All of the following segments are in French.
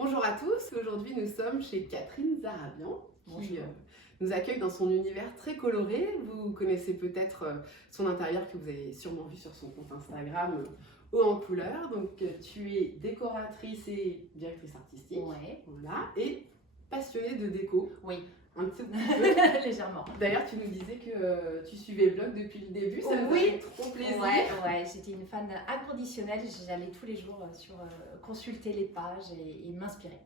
Bonjour à tous, aujourd'hui nous sommes chez Catherine Zarabian qui nous accueille dans son univers très coloré. Vous connaissez peut-être son intérieur que vous avez sûrement vu sur son compte Instagram haut en couleur. Donc tu es décoratrice et directrice artistique, Ouais. voilà, et passionnée de déco. Oui. Un petit peu. Légèrement. D'ailleurs, tu nous disais que tu suivais le blog depuis le début, ça nous Oui. fait trop plaisir. Ouais, j'étais une fan inconditionnelle. J'allais tous les jours consulter les pages et m'inspirer.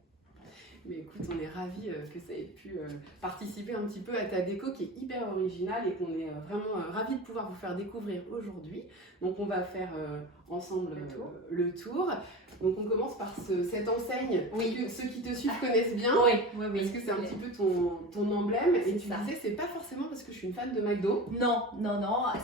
Mais écoute, on est ravis que ça ait pu participer un petit peu à ta déco qui est hyper originale et qu'on est vraiment ravis de pouvoir vous faire découvrir aujourd'hui. Donc on va faire ensemble le tour. Donc on commence par cette enseigne que ceux qui te suivent connaissent bien. Oui. Parce que c'est un petit peu ton emblème. Et tu ça. disais, c'est pas forcément parce que je suis une fan de McDo. Non.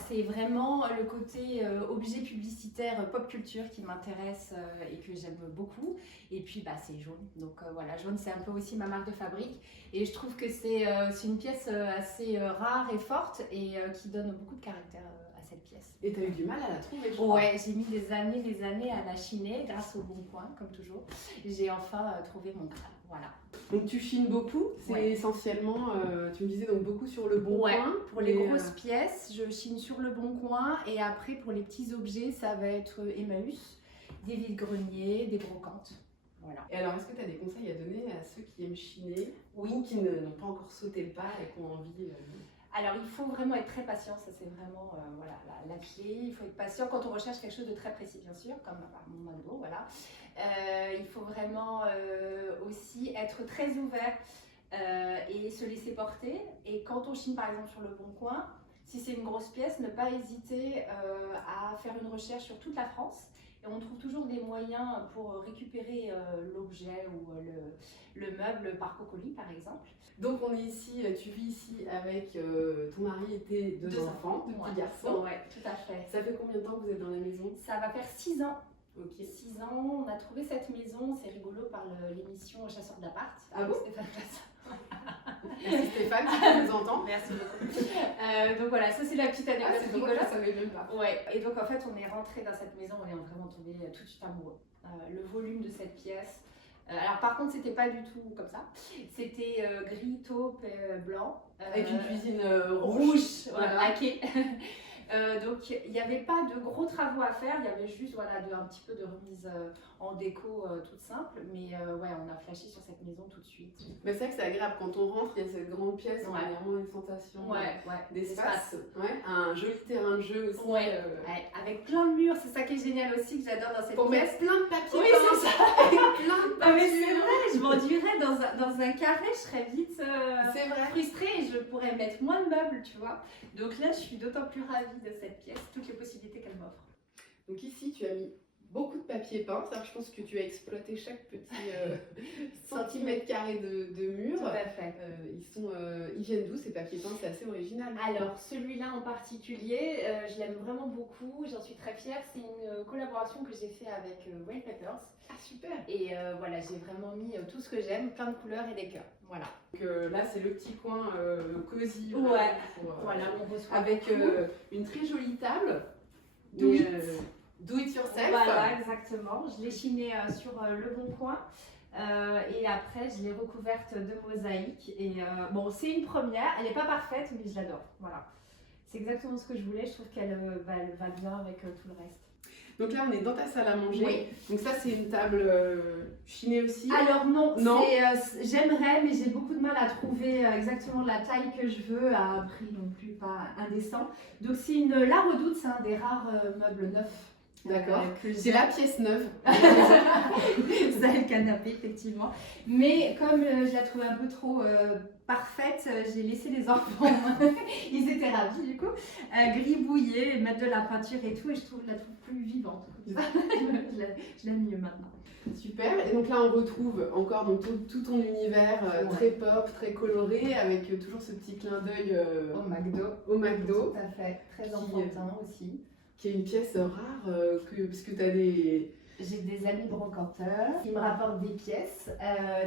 C'est vraiment le côté objet publicitaire pop culture qui m'intéresse et que j'aime beaucoup. Et puis c'est jaune. Donc voilà, jaune c'est un peu aussi ma marque de fabrique. Et je trouve que c'est une pièce assez rare et forte et qui donne beaucoup de caractère à cette pièce. Et tu as eu du mal à la trouver, je crois. Ouais, j'ai mis des années à la chiner grâce au Bon Coin, comme toujours. J'ai enfin trouvé mon Graal. Voilà. Donc tu chines beaucoup, c'est essentiellement, tu me disais donc beaucoup sur le Bon Coin. Pour les grosses pièces, je chine sur le Bon Coin et après pour les petits objets, ça va être Emmaüs, des vide-greniers, des brocantes. Voilà. Et alors, est-ce que tu as des conseils à donner à ceux qui aiment chiner ou qui n'ont pas encore sauté le pas et qui ont envie Alors, il faut vraiment être très patient, ça c'est vraiment la clé. Il faut être patient quand on recherche quelque chose de très précis, bien sûr, comme mon McDo, voilà. Il faut vraiment aussi être très ouvert et se laisser porter. Et quand on chine par exemple sur le Bon Coin, si c'est une grosse pièce, ne pas hésiter à faire une recherche sur toute la France. Et on trouve toujours des moyens pour récupérer l'objet ou le meuble par cocolis, par exemple. Donc on est ici, tu vis ici avec ton mari et tes deux enfants, deux petits garçons. Ouais, tout à fait. Ça fait combien de temps que vous êtes dans la maison? Ça va faire 6 ans. Ok. 6 ans, on a trouvé cette maison, c'est rigolo, par l'émission Chasseurs d'appart. Ah bon? Stéphane Plaza. Merci Stéphane, tu nous entends. Merci beaucoup. Donc voilà, ça c'est la petite anecdote rigolo. Je savais même pas. Ouais, et donc en fait on est rentré dans cette maison, on est vraiment tombé tout de suite amoureux. Le volume de cette pièce. Alors par contre c'était pas du tout comme ça, c'était gris, taupe, blanc. Avec une cuisine rouge, laquée. Donc il n'y avait pas de gros travaux à faire, il y avait juste un petit peu de remise en déco toute simple, mais on a flashé sur cette maison tout de suite. Mais c'est vrai que c'est agréable quand on rentre, il y a cette grande pièce, on a vraiment une sensation d'espace, un joli terrain de jeu aussi. Avec plein de murs, c'est ça qui est génial aussi que j'adore dans cette pièce. Pour mettre plein de papiers. Oui, c'est ça. Plein de papiers. Mais c'est vrai, je m'endurais dans un carré, je serais vite frustrée et je pourrais mettre moins de meubles, tu vois. Donc là, je suis d'autant plus ravie de cette pièce, toutes les possibilités qu'elle m'offre. Donc ici, tu as mis beaucoup de papier peint, ça, je pense que tu as exploité chaque petit centimètre carré de mur. Tout à fait. Ils viennent d'où ces papiers peints? C'est assez original. Alors celui-là en particulier, je l'aime vraiment beaucoup, j'en suis très fière. C'est une collaboration que j'ai fait avec Wallpapers. Ah super. Et j'ai vraiment mis tout ce que j'aime, plein de couleurs et des cœurs. Voilà. Donc là c'est le petit coin cosy. Voilà, on reçoit avec une très jolie table. Do it yourself. Voilà, exactement. Je l'ai chiné sur le Bon Coin. Et après, je l'ai recouverte de mosaïque. Et c'est une première. Elle n'est pas parfaite, mais je l'adore. Voilà. C'est exactement ce que je voulais. Je trouve qu'elle va bien avec tout le reste. Donc là, on est dans ta salle à manger. Oui. Donc ça, c'est une table chinée aussi. Alors non. J'aimerais, mais j'ai beaucoup de mal à trouver exactement la taille que je veux à un prix non plus pas indécent. Donc c'est la Redoute, c'est un des rares meubles neufs. D'accord, c'est la pièce neuve. C'est le canapé, effectivement. Mais comme je la trouvais un peu trop parfaite, j'ai laissé les enfants. Ils étaient ravis du coup. Gribouiller, mettre de la peinture et tout. Et je la trouve plus vivante. Je l'aime mieux maintenant. Super. Et donc là, on retrouve encore donc, tout ton univers très pop, très coloré, avec toujours ce petit clin d'œil au McDo. Tout à fait. Très enfantin aussi. Qui est une pièce rare, parce que tu as des... J'ai des amis brocanteurs qui me rapportent des pièces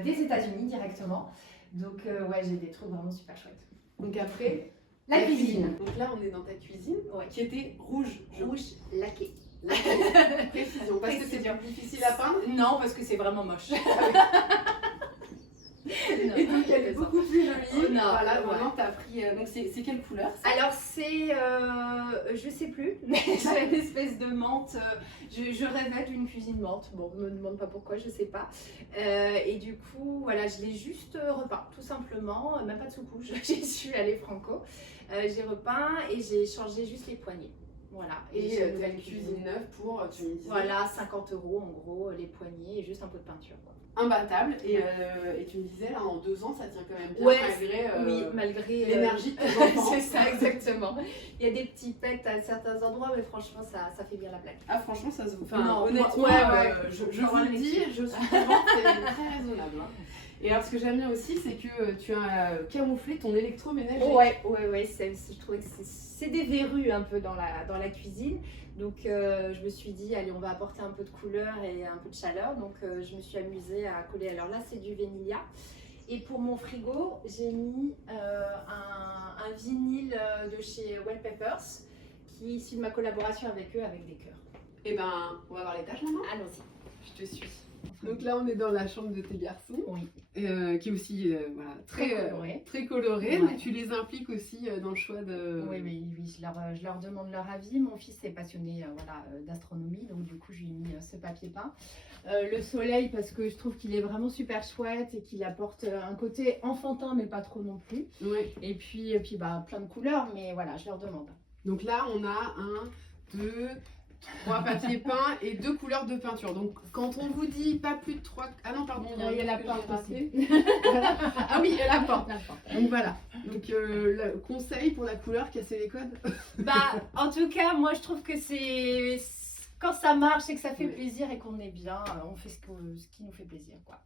des États-Unis directement. Donc j'ai des trucs vraiment super chouettes. Donc après, la cuisine. Donc là, on est dans ta cuisine qui était rouge laquée. Là, précision, parce que c'est difficile à peindre. Non, parce que c'est vraiment moche. Et donc elle est beaucoup plus jolie. Oh, non, voilà, ouais. vraiment t'as pris. Donc c'est quelle couleur ça? Alors c'est, je sais plus, mais c'est une espèce de menthe. Je rêvais d'une cuisine menthe. Bon, me demande pas pourquoi, je sais pas. Et du coup, voilà, je l'ai juste repeint, tout simplement, même pas de sous-couche. J'y suis allée franco. J'ai repeint et j'ai changé juste les poignées. Voilà. Et j'ai t'as une nouvelle une cuisine neuve pour, tu me disais, Voilà, 50 € en gros, les poignées et juste un peu de peinture, quoi. imbattable. Et tu me disais là, en 2 ans, ça tient quand même bien Ouais, malgré Oui, malgré l'énergie de tes enfants. c'est ça, exactement. Il y a des petits pets à certains endroits, mais franchement, ça fait bien la blague. Ah franchement, ça se voit. Non, Enfin, honnêtement, ouais. je Faut vous avoir le dis, l'habitude. je suis contente, c'est très raisonnable. Hein. Et alors, ce que j'aime bien aussi, c'est que tu as camouflé ton électroménager. Ouais, je trouvais que c'est des verrues un peu dans la cuisine. Donc je me suis dit, allez, on va apporter un peu de couleur et un peu de chaleur. Donc je me suis amusée à coller. Alors là, c'est du Venilia. Et pour mon frigo, j'ai mis un vinyle de chez Wellpeppers, qui est issu de ma collaboration avec eux, avec des cœurs. Et ben, on va voir les tâches maintenant. Allons-y. Je te suis. Donc là, on est dans la chambre de tes garçons, Oui. qui est aussi voilà, très colorée. Ouais. Donc tu les impliques aussi dans le choix de... Oui, je leur demande leur avis. Mon fils est passionné d'astronomie, donc du coup, je lui ai mis ce papier peint. Le soleil, parce que je trouve qu'il est vraiment super chouette et qu'il apporte un côté enfantin, mais pas trop non plus. Ouais. Et puis bah, plein de couleurs, mais voilà, je leur demande. Donc là, on a 1, 2, 3 papiers peints et 2 couleurs de peinture. Donc quand on vous dit pas plus de 3... Ah non, pardon, Il y a la que porte j'ai raté. aussi. Voilà. Ah oui, il y a la porte. La porte. Donc voilà. Donc le conseil pour la couleur, casser les codes. Bah, en tout cas, moi, je trouve que c'est quand ça marche et que ça fait Oui. plaisir et qu'on est bien, on fait ce qui nous fait plaisir, quoi.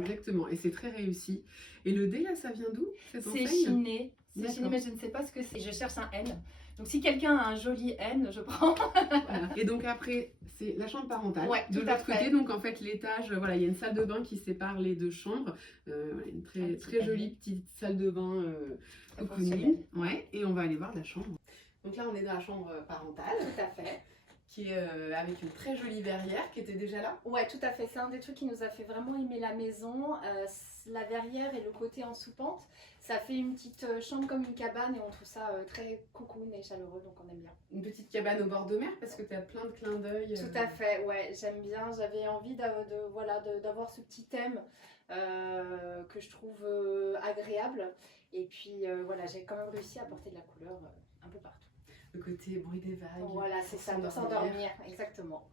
Exactement, et c'est très réussi. Et le D là, ça vient d'où cette C'est enseigne? chiné. C'est D'accord. chiné, mais je ne sais pas ce que c'est. Je cherche un N. Donc si quelqu'un a un joli N, je prends. Voilà. Et donc après, c'est la chambre parentale. Ouais, de tout à l'autre fait. côté, donc en fait l'étage, voilà, il y a une salle de bain qui sépare les 2 chambres. Une Un très petit jolie petite salle de bain Très cocooning. fonctionnelle. Ouais, et on va aller voir la chambre. Donc là, on est dans la chambre parentale, Tout à fait. qui est avec une très jolie verrière qui était déjà là. Ouais, tout à fait. C'est un des trucs qui nous a fait vraiment aimer la maison. La verrière et le côté en sous-pente, ça fait une petite chambre comme une cabane et on trouve ça très cocoon et chaleureux, donc on aime bien. Une petite cabane au bord de mer parce que tu as plein de clins d'œil. Tout à fait, ouais, j'aime bien. J'avais envie d'avoir ce petit thème que je trouve agréable. Et puis voilà, j'ai quand même réussi à apporter de la couleur un peu partout. Le côté bruit des vagues. Voilà, c'est ça, pour s'endormir, exactement.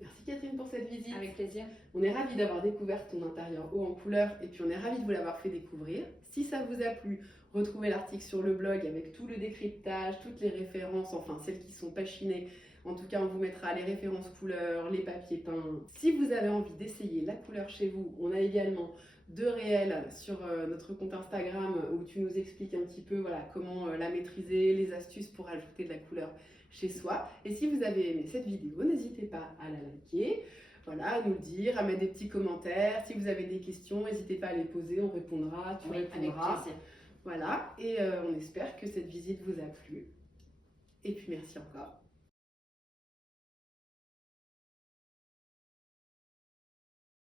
Merci Catherine pour cette visite. Avec plaisir. On est ravis d'avoir découvert ton intérieur haut en couleur et puis on est ravis de vous l'avoir fait découvrir. Si ça vous a plu, retrouvez l'article sur le blog avec tout le décryptage, toutes les références, enfin celles qui sont pas chinées. En tout cas, on vous mettra les références couleurs, les papiers peints. Si vous avez envie d'essayer la couleur chez vous, on a également 2 réels sur notre compte Instagram où tu nous expliques un petit peu voilà, comment la maîtriser, les astuces pour ajouter de la couleur chez soi. Et si vous avez aimé cette vidéo, n'hésitez pas à la liker, voilà, à nous le dire, à mettre des petits commentaires. Si vous avez des questions, n'hésitez pas à les poser, on répondra, tu Avec répondras. plaisir. Voilà, et on espère que cette visite vous a plu. Et puis merci encore.